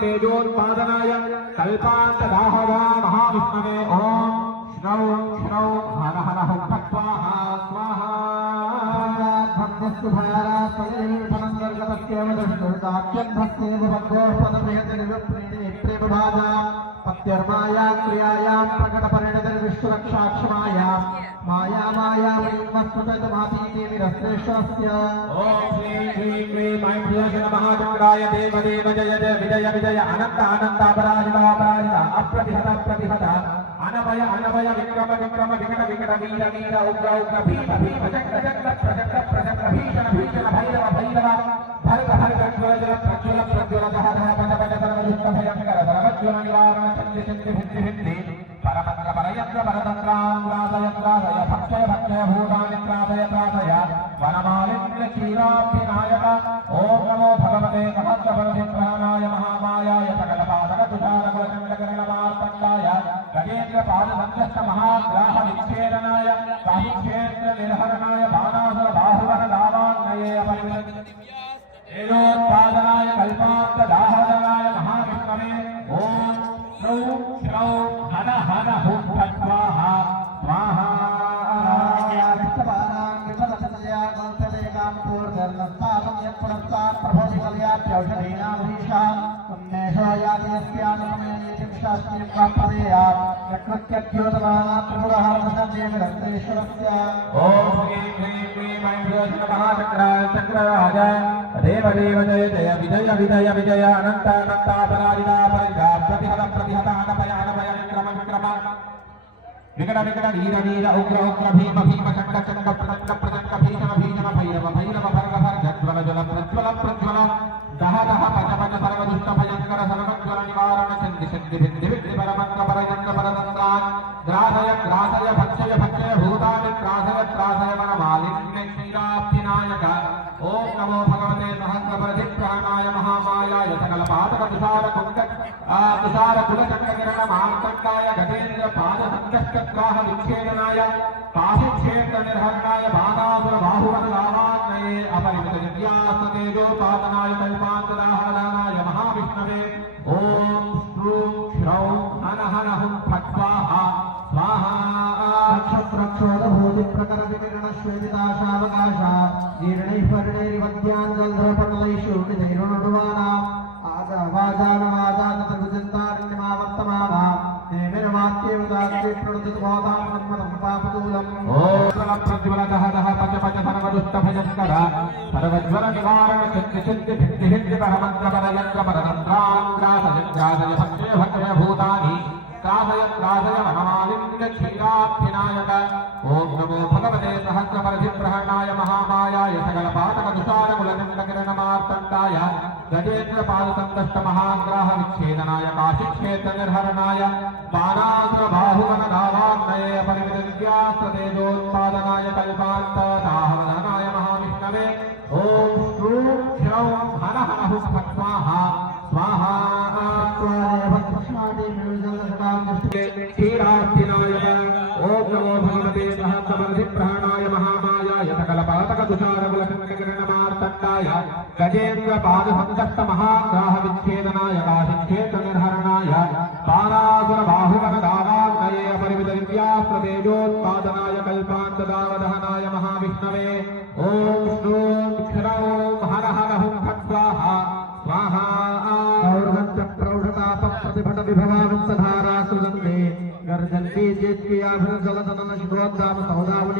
तेजोत्पादनाय कल्पान्तदाहवा महाविष्णवे ओम श्रौ श्रौ हर हर हुं स्वाहा स्वाहा भक्तसुधारा स्वयंपनंदर्गतस्येव दृष्टुर्दात्यन्धस्येव भगवत्पदप्रियतिर्विप्रेमभाजा पत्यर्माया क्रियायां प्रकटपरिणतिर्विश्वरक्षाक्षमाया माया माया वैमस्तुतमातीतिरश्रेष्ठस्य ओम श्री ह्रीं क्लीं ऐं ह्रीं महाचक्राय देव देव जय जय विजय विजय अनंत अनंत अपराजिता अपराजिता अप्रतिहत अप्रतिहत अनभय अनभय विक्रम विक्रम विकट विकट वीर वीर उग्र उग्र भीम भीम जगत जगत प्रजक्त प्रजक्त भीषण भीषण भैरव भैरव भर्ग भर्ग ज्वल प्रज्वल प्रज्वल दह दह पद पद सर्वदुष्ट भयंकर सर्वज्वल निवारण चंद्र चंद्र भिद्ध भिद्ध परमंत्र परयंत्र परतंत्रांग्रासयत्रासय भक्षय भक्षय भूतानि त्रासय त्रासय वनमालिन्य क्षीराब्धिनायक ओम नमो भगवते सहस्रपरधिप्राणाय महामायाय सकलपादक तुषारकुलचण्डकर्णमार्तण्डाय गजेन्द्र पादसंकष्ट महाग्राह विच्छेदनाय काहिक्षेत्र निर्हरणाय बाणासुर बाहुवन दावान्नये तेजोत्पादनाय कल्पान्तदाहरणाय महाविष्णवे ओम श्रौ श्रौ हन हन हुं स्वाहा स्वाहा देव देव जय जय विजय विजय विजय अनंत अनंत अपराजिता अपराजिता प्रतिहत प्रतिहत अनभय अनभय विक्रम विक्रम विकट विकट वीर वीर उग्र उग्र भीम भीम चंड चंड प्रचंड प्रचंड भीषण भीषण भैरव भैरव भर्ग भर्ग ज्वल ज्वल प्रज्वल प्रज्वल दह दह पच पच सर्वदुष्ट भयंकर सर्वज्वल निवारण चंद्र चंद्र भिद्ध भिद्ध परमंत्र परयंत्र परतंत्रान् ग्रासय ग्रासय भक्षय भक्षय भूतानि त्रासय त्रासय वनमालिन्य क्षीराब्धिनायक ओम नमो भगवते सहस्रपरधिप्राणाय महामायाय सकलपादक तुषारकुलचक्रकिरण मार्तण्डाय गजेन्द्र पादसंकष्टग्राह विच्छेदनाय काशिक्षेत्र निर्हरणाय बाणासुर बाहुवन लावान्नये अपरिमित विद्यास्तेजोपादनाय कल्पान्तदाहरणाय महाविष्णवे ओम श्रूं श्रौ हन हन हुं स्वाहा स्वाहा नक्षत्रक्षोदभूति प्रकर विकिरण श्वेतिदाशावकाश जीर्णैः परिणैर्वद्याञ्जलधरपटलैषु निधैरुणुवानाम् आजावाजानवाजानतगुजन्तारण्यमावर्तमाना नेमिर्वाक्येव दास्ये प्रणुदितवादां सन्मतं पापदूलम् ओम प्रज्वल दह दह पच पच सर्वदुष्ट भयंकर सर्वज्वल निवारण चित्त चित्त भिद्ध भिद्ध परमंत्र परयंत्र परतंत्रांग्रासय ग्रासय भक्षय भक्षय भूतानि त्रासय त्रासय वनमालिन्य क्षीराब्धिनायक ओम नमो भगवते सहस्रपरधिप्राणाय महामायाय सकलपादक तुषारकुलचण्डकिरणमार्तण्डाय गजेन्द्र पादसंकष्ट महाग्राह विच्छेदनाय काशिक्षेत्र निर्हरणाय बाणासुर बाहुवन दावान्नये अपरिमित विद्यास्तेजोत्पादनाय कल्पान्तदाहरणाय महाविष्णवे ओम श्रूं श्रौ हन हन हुं स्वाहा स्वाहा क्षीराब्धिनायक ओम नमो भगवते सहस्रपरधिप्राणाय महामायाय सकलपादक तुषारकुलचण्डकिरणमार्तण्डाय गजेन्द्र पादसंकष्ट महाग्राह विच्छेदनाय काशिक्षेत्र निर्हरणाय बाणासुर बाहुवन दावान्नये अपरिमित विद्यास्तेजोत्पादनाय कल्पान्तदावदहनाय महाविष्णवे ओम श्रूं क्षरौ हर हर हुं स्वाहा स्वाहा प्रतिभट विभवांसधारा सुगंधे गर्जन्ति चेत्क्रियाभिर्जलतनन शुभोद्दाम सौदावनि